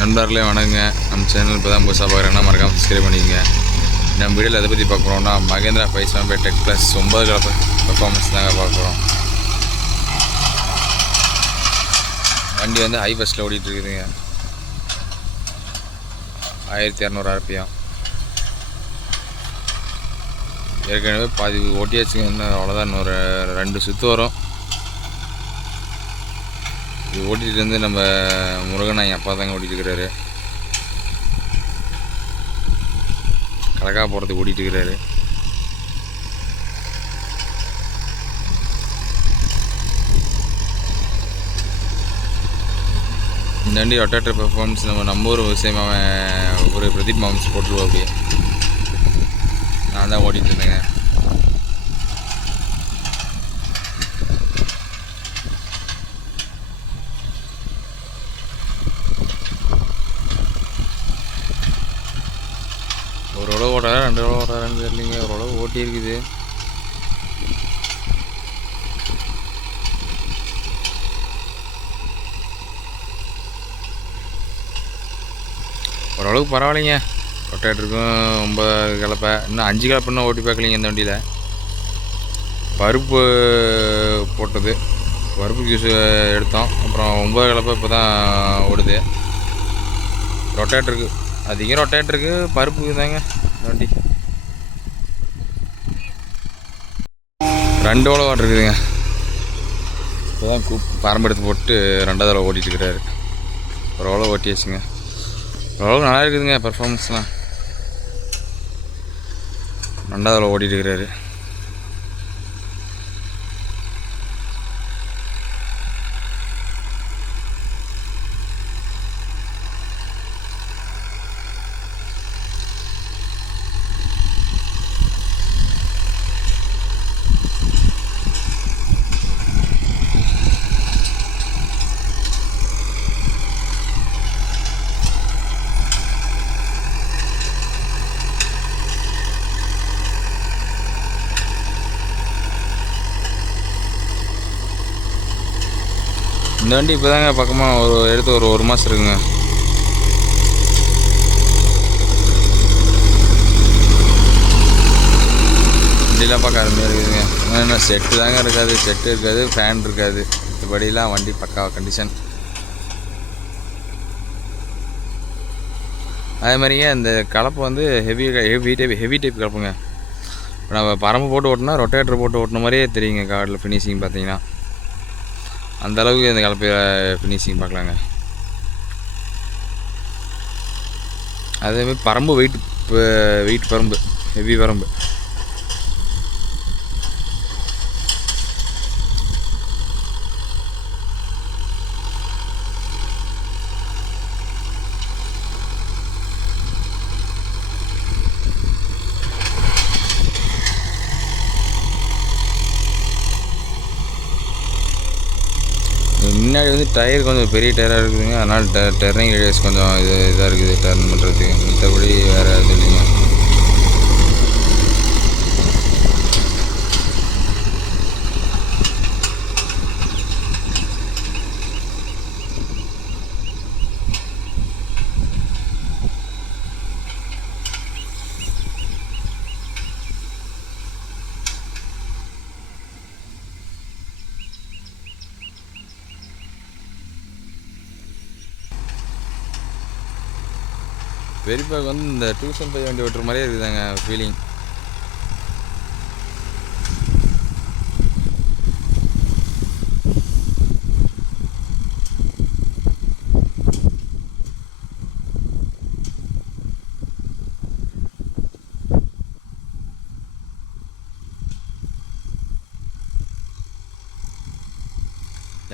நண்பர்களே வணக்கங்க. நம்ம சேனல் இப்போ தான் புதுசாக பார்க்குறேன்னா மறக்காமல் சப்ஸ்கிரைப் பண்ணிக்கங்க. நம்ம வீடியோவில் எதை பற்றி பார்க்க போகிறோம்னா மகேந்திரா 575 டெக் ப்ளஸ் 9 கலப்பு பர்ஃபார்மன்ஸ் தாங்க பார்க்க போகிறோம். வண்டி வந்து ஹை பஸ்ஸில் ஓடிட்டு இருக்குதுங்க. 1200 RPM. ஏற்கனவே பாதி ஓட்டியாச்சுங்க. இன்னும் அவ்வளோதான், இன்னொரு 2 சுற்று வரும். இது ஓட்டிகிட்டு வந்து நம்ம முருகன் என் அப்பா தாங்க ஓட்டிகிட்டு இருக்கிறாரு. கலக்கா போகிறதுக்கு ஓட்டிகிட்டு இருக்கிறாரு. இந்த வண்டி ரொட்டேட்டர் பெர்ஃபார்மன்ஸ் நம்ம ஊர் விவசாயமாக ஒரு பிரதீப் மாமன்ஸ் போட்டுருவோம். அப்படியே நான் தான் ஓட்டிகிட்டு இருந்தேங்க. ஓரளவு ஓட்டாரா 2 அளவு ஓட்டாரான்னு தெரியலிங்க. ஓரளவு ஓட்டி இருக்குது. ஓரளவுக்கு பரவாயில்லைங்க. ரொட்டேட்டருக்கும் 9 கலப்பை, இன்னும் 5 கலப்பைன்னு ஓட்டி பார்க்கலிங்க. இந்த வண்டியில் பருப்பு போட்டது, பருப்பு ஜூஸ் எடுத்தோம். அப்புறம் 9 கலப்பை இப்போ தான் ஓடுது. ரொட்டேட்டருக்கு அதிகம், ரொட்டேட்டருக்கு பருப்புக்கு தாங்க வண்டி. 2 ஓலை வாட் இருக்குதுங்க. இப்போ தான் பரம்பு எடுத்து போட்டு 2வது ஓலை ஓட்டிகிட்டு இருக்கிறாரு. ஒரு ஓலை ஓட்டியாச்சுங்க. ஓரளவுக்கு நல்லா இருக்குதுங்க பர்ஃபார்மன்ஸ்லாம். 2வது ஓலை ஓட்டிகிட்டு இருக்கிறாரு. இந்த வண்டி இப்போ தாங்க பக்கமாக எடுத்து ஒரு மாதம் இருக்குங்க. வண்டிலாம் பார்க்க அருமையாக இருக்குதுங்க. என்ன செட்டு தாங்க இருக்காது, செட்டு இருக்காது, ஃபேன் இருக்காது. மற்றபடிலாம் வண்டி பக்கா கண்டிஷன். அதே மாதிரிங்க இந்த கலப்பை வந்து ஹெவி டைப் கலப்புங்க. நம்ம பரம்பு போட்டு ஓட்டினா ரொட்டேட்டர் போட்டு ஓட்டின மாதிரியே தெரியுங்க. கார்டில் ஃபினிஷிங் பார்த்தீங்கன்னா அந்த அளவுக்கு இந்த கலப்பையில் ஃபினிஷிங் பார்க்கலாங்க. அதேமாதிரி பரம்பு வெயிட் பரம்பு, ஹெவி பரம்பு. முன்னாடி வந்து டயர் கொஞ்சம் பெரிய டயராக இருக்குதுங்க. அதனால் டர்னிங் ரேடியஸ் கொஞ்சம் இதாக இருக்குது டர்ன் பண்ணுறதுக்கு. மற்றபடி வேறு எதுவும் இல்லைங்க. பெரியப்பாக்கு வந்து இந்த டியூஷன் போய் வண்டி ஓட்டுற மாதிரியே இருக்குதாங்க ஃபீலிங்.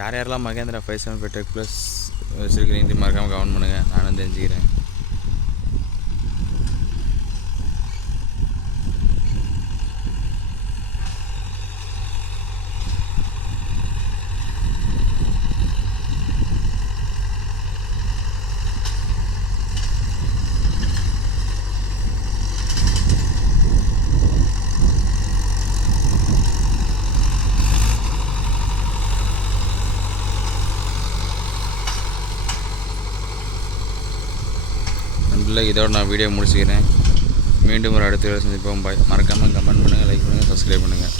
யாரெல்லாம் மகேந்திரா 575 டெக் ப்ளஸ் வச்சுருக்கிறீங்க மறக்காமல் கமெண்ட் பண்ணுங்கள், நானும் தெரிஞ்சுக்கிறேன். இல்லை, இதோட நான் வீடியோ முடிச்சுக்கிறேன். மீண்டும் ஒரு அடுத்த வீடியோ சந்திப்போம். பாய். மறக்காமல் கமெண்ட் பண்ணுங்கள், லைக் பண்ணுங்கள், சப்ஸ்கிரைப் பண்ணுங்கள்.